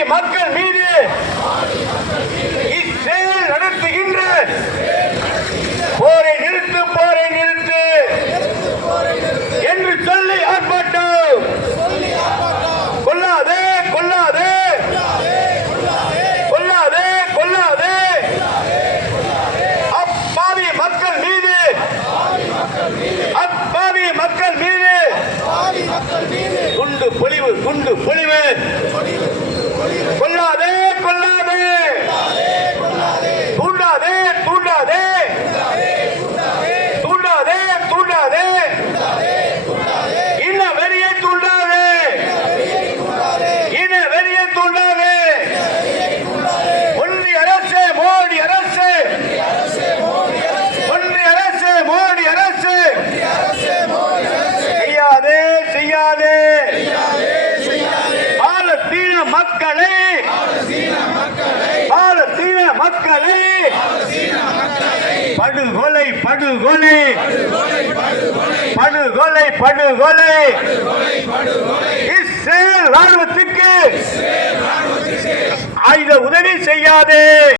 அப்பாவி மக்கள் மீது இஸ்ரேல் நடத்துகின்ற போரை நிறுத்து, போரை நிறுத்து என்று சொல்லி ஆர்ப்பாட்டம். கொல்லாதே, கொல்லாதே, கொல்லாதே, கொல்லாதே அப்பாவி மக்கள் மீது, அப்பாவி மக்கள் மீது குண்டு பொழிவு, குண்டு பொழிவு. கொல்லாதே, கொல்லாதே, தூண்டாதே, தூண்டாதே, தூண்டாதே, தூண்டாதே, இன வெறியை தூண்டாதே, இன வெறியை தூண்டாதே. ஒன்றிய அரசு, மோடி அரசு, ஒன்றிய அரசு, மோடி அரசு செய்யாதே, செய்யாதே. பாலஸ்தீன மக்களை, பாலஸ்தீன மக்களை படுகொலை, படுகொலை, படுகொலை, படுகொலை. இஸ்ரேல் ராணுவத்துக்கு ஆயுத உதவி செய்யாதே.